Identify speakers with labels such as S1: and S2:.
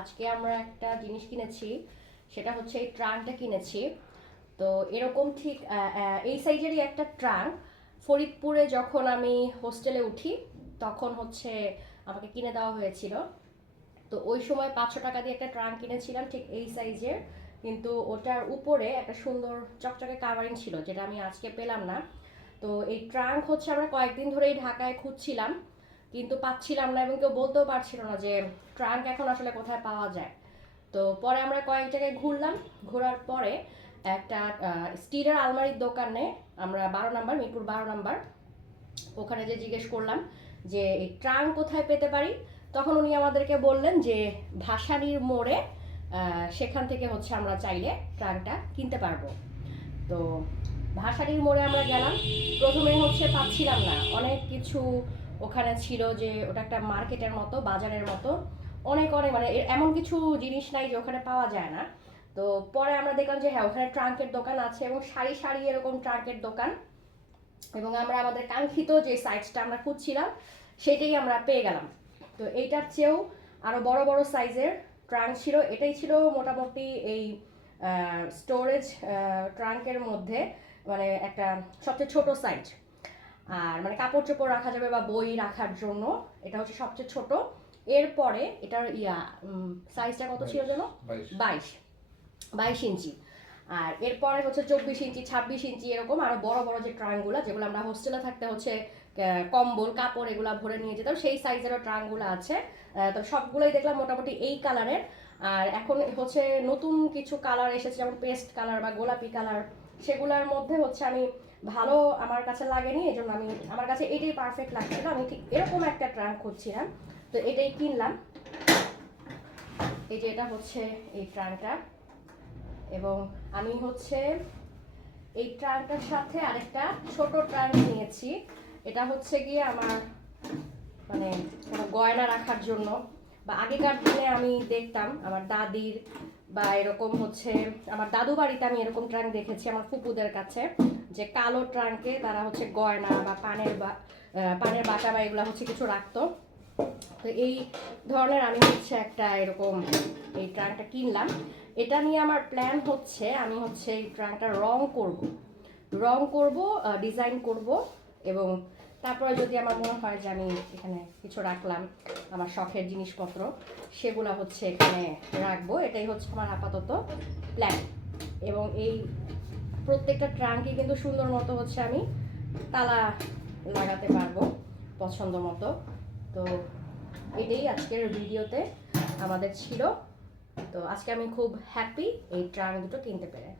S1: আজকে আমরা একটা জিনিস কিনেছি, সেটা হচ্ছে এই ট্রাঙ্কটা কিনেছি। তো এরকম ঠিক এই সাইজেরই একটা ট্রাঙ্ক। ফরিদপুরে যখন আমি হোস্টেলে উঠি, তখন হচ্ছে আমাকে কিনে দেওয়া হয়েছিল। তো ওই সময় পাঁচশো টাকা দিয়ে একটা ট্রাঙ্ক কিনেছিলাম ঠিক এই সাইজের। কিন্তু ওটার উপরে একটা সুন্দর চকচকে কাভারিং ছিল, যেটা আমি আজকে পেলাম না। তো এই ট্রাঙ্ক হচ্ছে আমরা কয়েকদিন ধরেই ঢাকায় খুঁজছিলাম। কিন্তু পাচ্ছিলাম না এবং কেউ বলতেও পারছিল না যে ট্রাঙ্ক এখন আসলে কোথায় পাওয়া যায়। তো পরে আমরা কয়েক জায়গায় ঘুরলাম। ঘোরার পরে একটা স্টিলের আলমারির দোকানে আমরা বারো নাম্বার, মিরপুর বারো নাম্বার, ওখানে যে জিজ্ঞেস করলাম যে এই ট্রাঙ্ক কোথায় পেতে পারি? তখন উনি আমাদেরকে বললেন যে ভাসানির মোড়ে সেখান থেকে হচ্ছে আমরা চাইলে ট্রাঙ্কটা কিনতে পারব। তো ভাসানির মোড়ে আমরা গেলাম। প্রথমে হচ্ছে পাচ্ছিলাম না। অনেক কিছু ওখানে ছিল যে ওটা একটা মার্কেটের মতো, বাজারের মতো। অনেক অনেক মানে এমন কিছু জিনিস নাই যে ওখানে পাওয়া যায় না। তো পরে আমরা দেখলাম যে হ্যাঁ ওখানে ট্রাঙ্কের দোকান আছে এবং সারি সারি এরকম ট্রাঙ্কের দোকান। এবং আমরা আমাদের কাঙ্ক্ষিত যে সাইজটা আমরা খুঁজছিলাম, সেটাই আমরা পেয়ে গেলাম। তো এইটার চেয়েও আরও বড় বড় সাইজের ট্রাঙ্ক ছিল। এটাই ছিল মোটামুটি এই স্টোরেজ ট্রাঙ্কের মধ্যে মানে একটা সবচেয়ে ছোট সাইজ। আর মানে কাপড় চোপড় রাখা যাবে বা বই রাখার জন্য এটা হচ্ছে সবচেয়ে ছোট। এরপরে এটার ইয়া সাইজটা কত ছিল যেন?
S2: বাইশ।
S1: বাইশ। ইঞ্চি। আর এরপরে হচ্ছে চব্বিশ ইঞ্চি ছাব্বিশ ইঞ্চি এরকম আরও বড় বড় যে ট্রাঙ্কগুলো যেগুলো আমরা হোস্টেলে থাকতে হচ্ছে কম্বল কাপড় এগুলো ভরে নিয়ে যেতাম সেই সাইজেরও ট্রাঙ্কগুলো আছে। তো সবগুলোই দেখলাম মোটামুটি এই কালারের আর এখন হচ্ছে নতুন কিছু কালার এসেছে যেমন পেস্ট কালার বা গোলাপি কালার সেগুলোর মধ্যে হচ্ছে আমি ভালো আমার কাছে লাগেনি এই জন্য আমি, আমার কাছে এটাই পারফেক্ট লাগছিল আমি ঠিক এরকম একটা ট্রাঙ্ক খুঁজছিলাম, তো এটাই কিনলাম। এই যে এটা হচ্ছে এই ট্রাঙ্কটা এবং আমি হচ্ছে এই ট্রাঙ্কটার সাথে আরেকটা ছোট ট্রাঙ্ক নিয়েছি। এটা হচ্ছে গিয়ে আমার মানে কোনো গয়না রাখার জন্য। বা আগেকার দিনে আমি দেখতাম, আমার দাদির বা এরকম হচ্ছে, আমার দাদু বাড়িতে আমি এরকম ট্রাঙ্ক দেখেছি, আমার ফুপুদের কাছে। যে কালো ট্রাঙ্কে তারা হচ্ছে গয়না বা পানের বা পানের বাটা বা এগুলো হচ্ছে কিছু রাখতো। তো এই ধরনের আমি হচ্ছে একটা এরকম এই ট্রাঙ্কটা কিনলাম। এটা নিয়ে আমার প্ল্যান হচ্ছে আমি হচ্ছে এই ট্রাঙ্কটা রং করব। রং করব ডিজাইন করব এবং তারপরে যদি আমার মনে হয় যে আমি এখানে কিছু রাখলাম, আমার শখের জিনিসপত্র, সেগুলো হচ্ছে এখানে রাখব। এটাই হচ্ছে আমার আপাতত প্ল্যান এবং এই প্রত্যেকটা ট্রাঙ্কে কিন্তু সুন্দর মতো হচ্ছে আমি তালা লাগাতে পারব পছন্দ মতো। তো এটাই আজকের ভিডিওতে আমাদের ছিল। তো আজকে আমি খুব হ্যাপি এই ট্রাঙ্ক দুটো কিনতে পেরে।